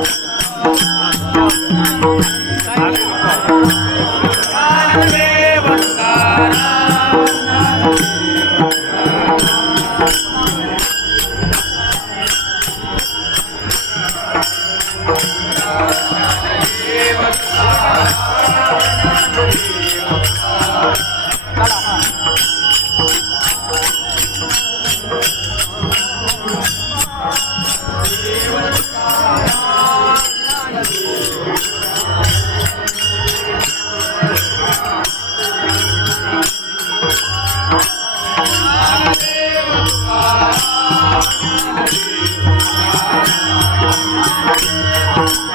Thank you. Oh,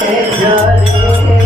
রে